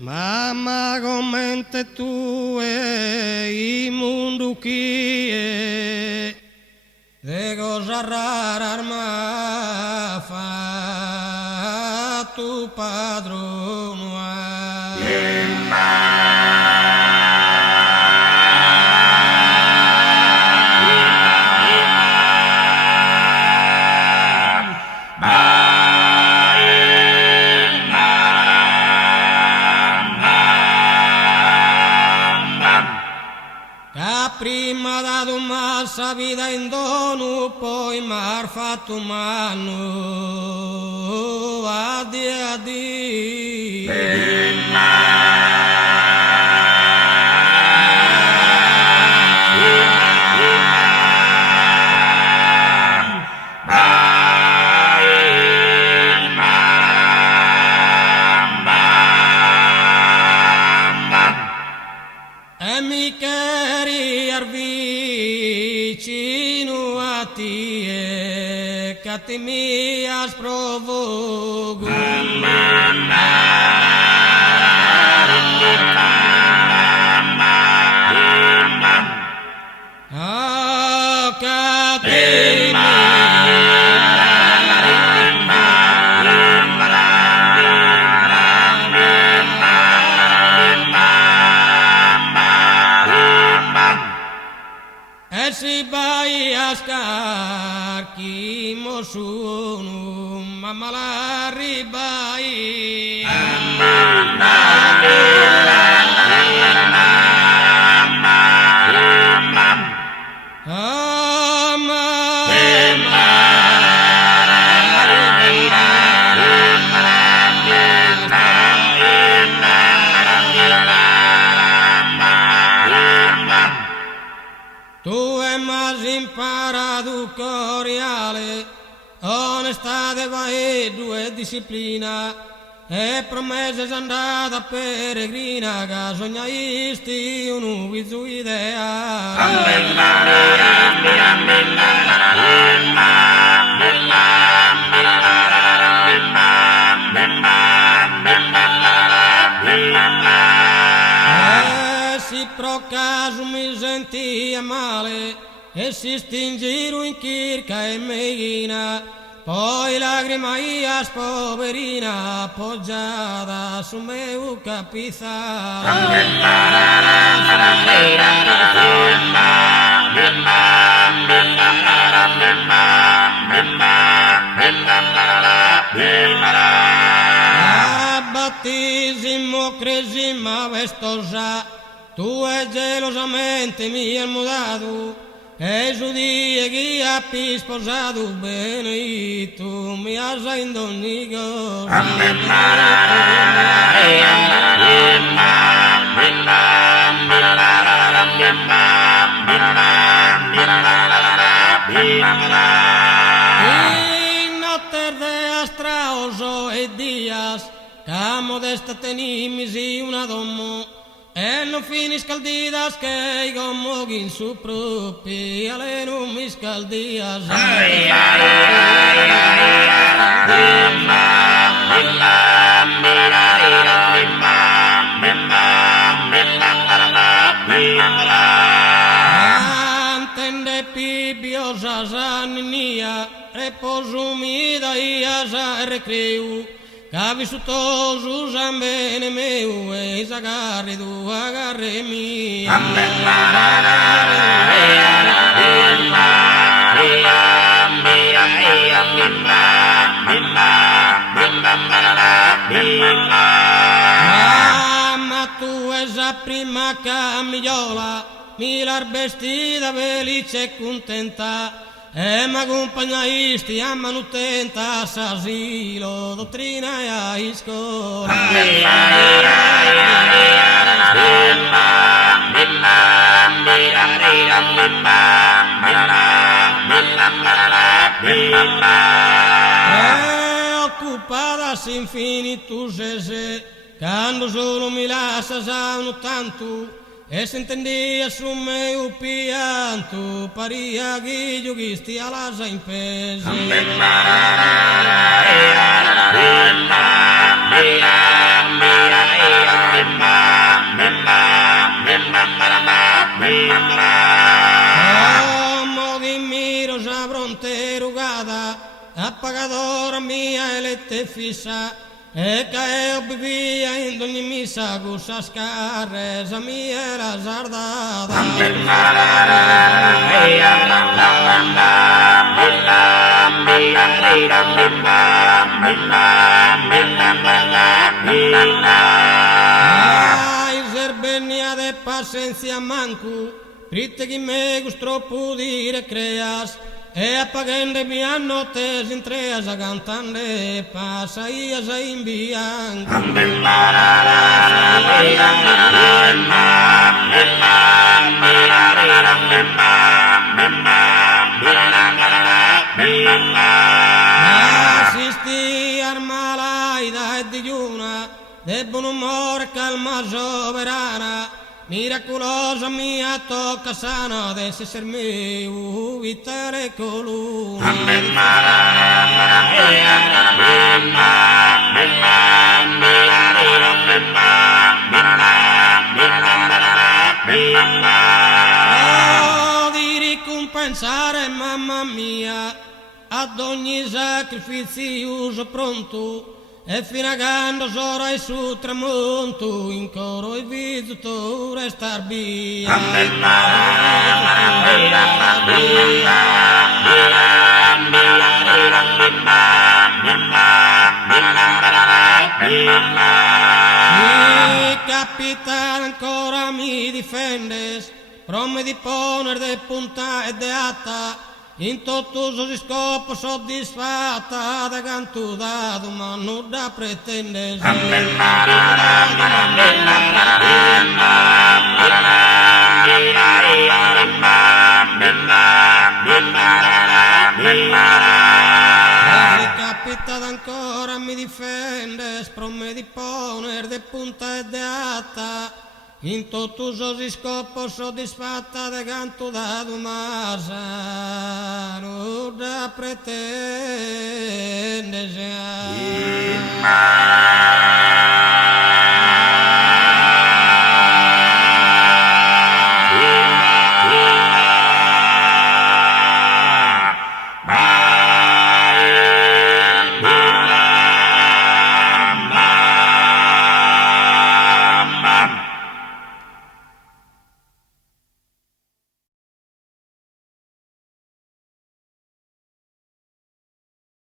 Mamma commente tu i mundo che de cosa rara arma fa tu padrono prima dato massa vita in dono, poi m'ha fatto mano, addio addio. E mi querer vicino a te, che te mi has provocato. Oh, che te si vai a scarchi mo sono mamma la ribai tu è mas imparato coriale, onestà e due disciplina, e promesse andata a peregrina, che sognaisti un vizio se pro caso mi sentia male e si stingirono in chirca e meghina, poi lagrima ia poverina appoggiata su meu capizale. A battesimo cresima vestosa, tu è gelosamente mi hai mudato, e giudie che hai sposato bene, tu mi hai in ogni cosa. In notte de astraoso e dias, che modesta tenimisi una domo, e non fini scaldidas che i gomoghi in su propri alle non mi scaldias. Antende pibiosa sannia, reposo mi da iasa recreu, che vissuto su bene meu e s'agarri tu agarre mia. Mamma tu è la prima camigliola, mi l'ar vestita felice e contenta, e m'accompagnaisti a manutenta s'asilo, dottrina e a scuola. Preoccupata s'infinitu se, quando solo mi lasciano tanto, e s'intendia su meu pianto, paria che giochisti alla in pesi. Como di miro già pronte rugata, appagadora mia e lette fissa, e caeo vivia in ogni missa, gussa scarresa mia la sardata. Ai zerbenia de paciência manco, prite que me gustro pudire creas, e apagende mia notes intreas a cantande passaias a invianco. Assisti armalaida e digiuna, de buon umore calma soverana, miraculosa mia tocca sana, de ser meu vitale coluna. Oh, di ricompensare mamma mia, ad ogni sacrificio pronto, e fino a quando sorai su tramonto, in coro e viso tu restar via. Mi capitano ancora mi difendes, promme di poner de punta e de atta, in tutto so scopo soddisfatta da canto dato, ma non da pretendere. Se capita ancora mi difendes, promme di poner de punta e de atta, in tutto so scopo soddisfatta da canto dato, ma non da pretendere.